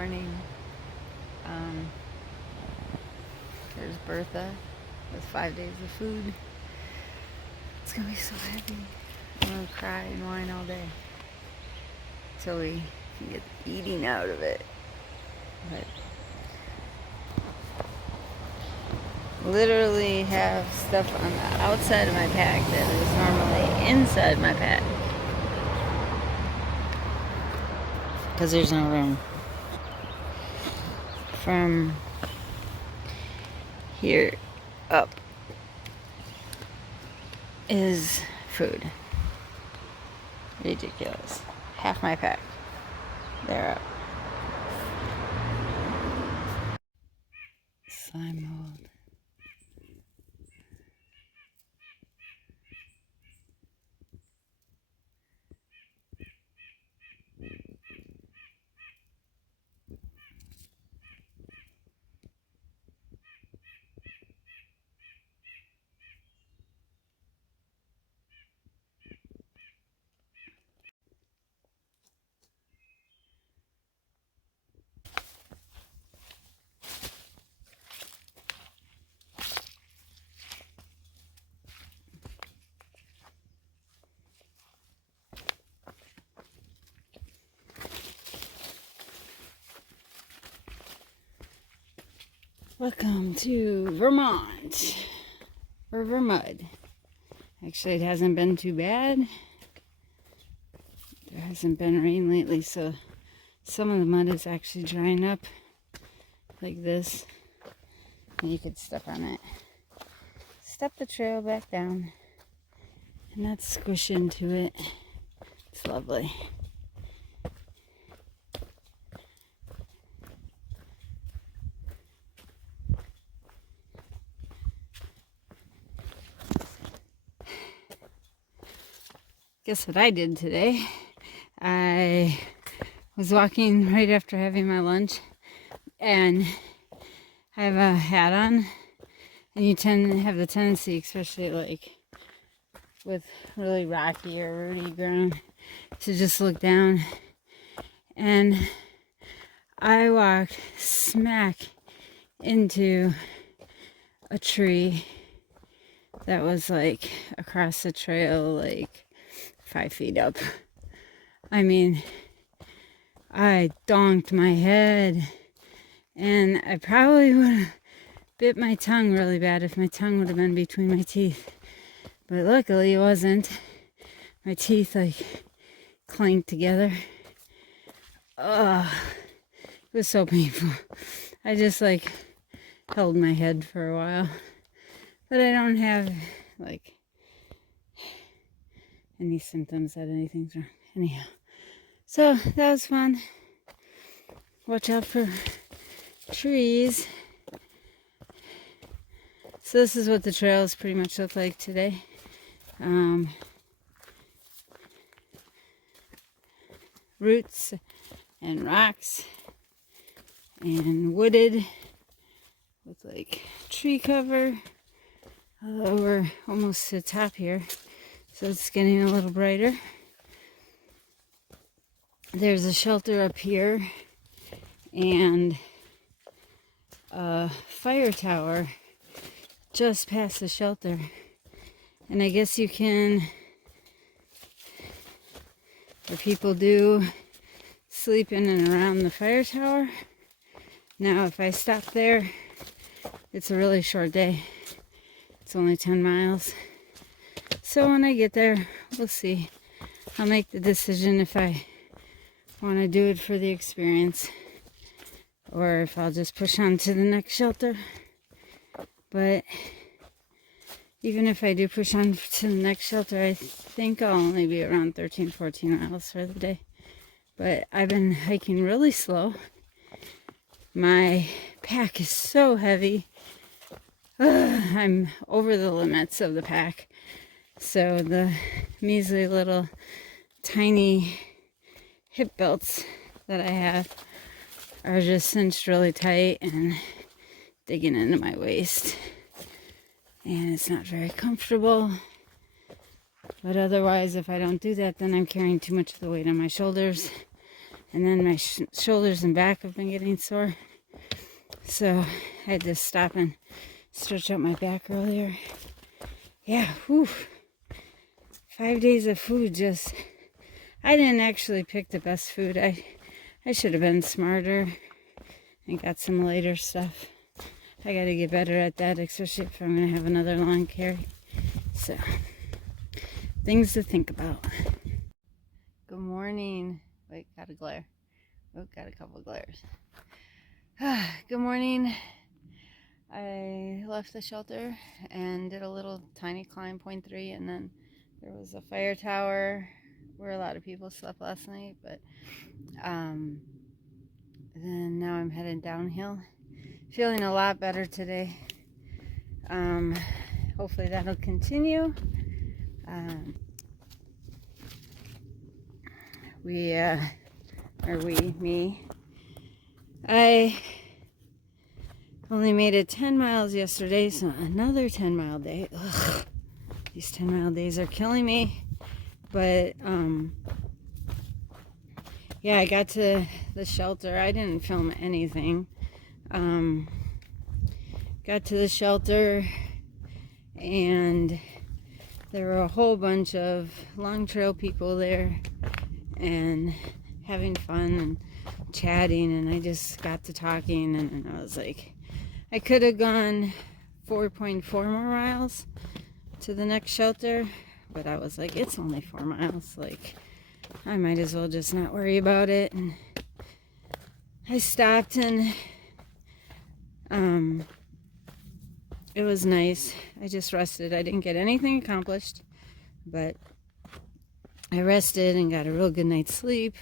morning. There's Bertha with 5 days of food. It's gonna be so heavy. I'm gonna cry and whine all day until we can get eating out of it. But literally have stuff on the outside of my pack that is normally inside my pack because there's no room. From here up is food. Ridiculous. Half my pack. They're up. Slime mold. Welcome to Vermont, or Vermud. Actually, it hasn't been too bad. There hasn't been rain lately, so some of the mud is actually drying up like this. And you could step on it. Step the trail back down and not squish into it. It's lovely. Guess what I did today? I was walking right after having my lunch, and I have a hat on, and you tend to have the tendency, especially like with really rocky or rooty ground, to just look down. And I walked smack into a tree that was like across the trail, like 5 feet up. I mean, I donked my head, and I probably would have bit my tongue really bad if my tongue would have been between my teeth. But luckily it wasn't. My teeth like clanked together. Ugh, it was so painful. I just like held my head for a while. But I don't have like any symptoms that anything's wrong. Anyhow, so that was fun. Watch out for trees. So this is what the trails pretty much look like today. Roots and rocks and wooded with like tree cover. Although we're almost to the top here, so it's getting a little brighter. There's a shelter up here and a fire tower just past the shelter. And I guess you can, or people do, sleep in and around the fire tower. Now, if I stop there, it's a really short day. It's only 10 miles. So when I get there, we'll see. I'll make the decision if I want to do it for the experience or if I'll just push on to the next shelter. But even if I do push on to the next shelter, I think I'll only be around 13, 14 miles for the day. But I've been hiking really slow. My pack is so heavy. I'm over the limits of the pack. So the measly little tiny hip belts that I have are just cinched really tight and digging into my waist. And it's not very comfortable. But otherwise, if I don't do that, then I'm carrying too much of the weight on my shoulders. And then my shoulders and back have been getting sore. So I had to stop and stretch out my back earlier. Yeah, whew. 5 days of food just... I didn't actually pick the best food. I should have been smarter and got some lighter stuff. I got to get better at that, especially if I'm going to have another long carry. So, things to think about. Good morning. Wait, got a glare. Oh, got a couple glares. Good morning. I left the shelter and did a little tiny climb, 0.3, and then there was a fire tower where a lot of people slept last night, but then now I'm headed downhill. Feeling a lot better today. Hopefully that'll continue. Me. I only made it 10 miles yesterday, so another 10-mile day. Ugh, these 10-mile days are killing me. But, yeah, I got to the shelter. I didn't film anything. Got to the shelter, and there were a whole bunch of long trail people there and having fun and chatting, and I just got to talking, and I was like, I could have gone 4.4 more miles to the next shelter, but I was like, it's only 4 miles, like I might as well just not worry about it. And I stopped, and it was nice. I just rested. I didn't get anything accomplished, but I rested and got a real good night's sleep.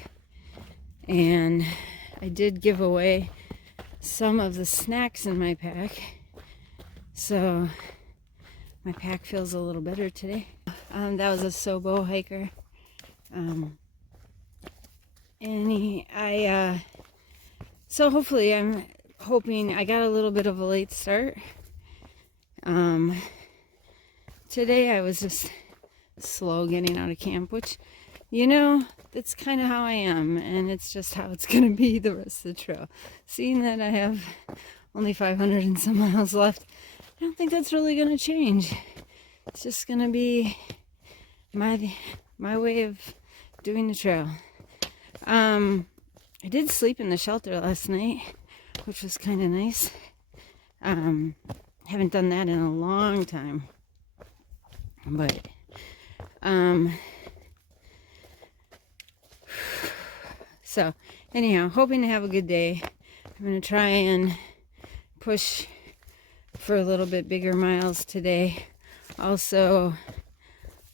And I did give away some of the snacks in my pack, so my pack feels a little better today. That was a Sobo hiker. So hopefully, I'm hoping. I got a little bit of a late start. Today I was just slow getting out of camp, which, that's kind of how I am, and it's just how it's going to be the rest of the trail. Seeing that I have only 500 and some miles left, I don't think that's really going to change. It's just going to be my way of doing the trail. I did sleep in the shelter last night, which was kind of nice. Haven't done that in a long time. But, so anyhow, hoping to have a good day. I'm going to try and push for a little bit bigger miles today. Also,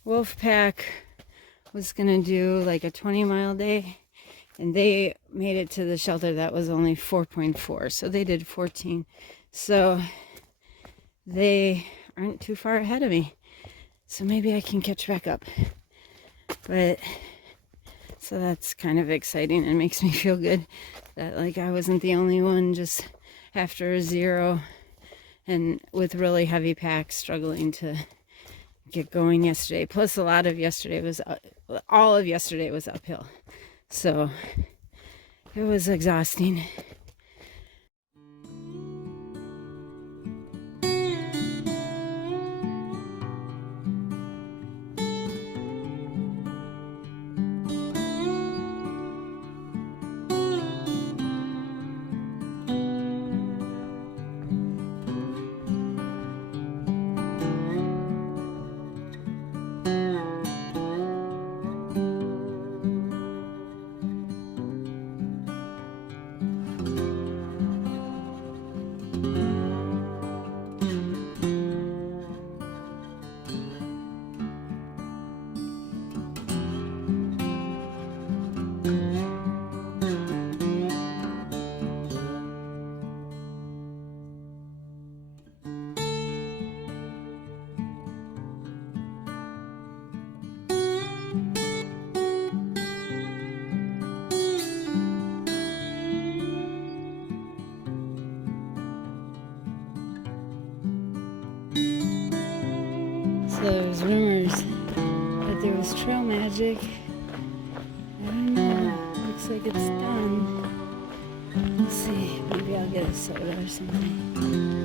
Wolfpack was going to do like a 20-mile day, and they made it to the shelter that was only 4.4, so they did 14. So they aren't too far ahead of me, so maybe I can catch back up. But so that's kind of exciting and makes me feel good that like I wasn't the only one just after a 0 and with really heavy packs struggling to get going yesterday. Plus all of yesterday was uphill, so it was exhausting. So there's rumors that there was trail magic. I don't know. Looks looks like it's done. Let's see, maybe I'll get a soda or something.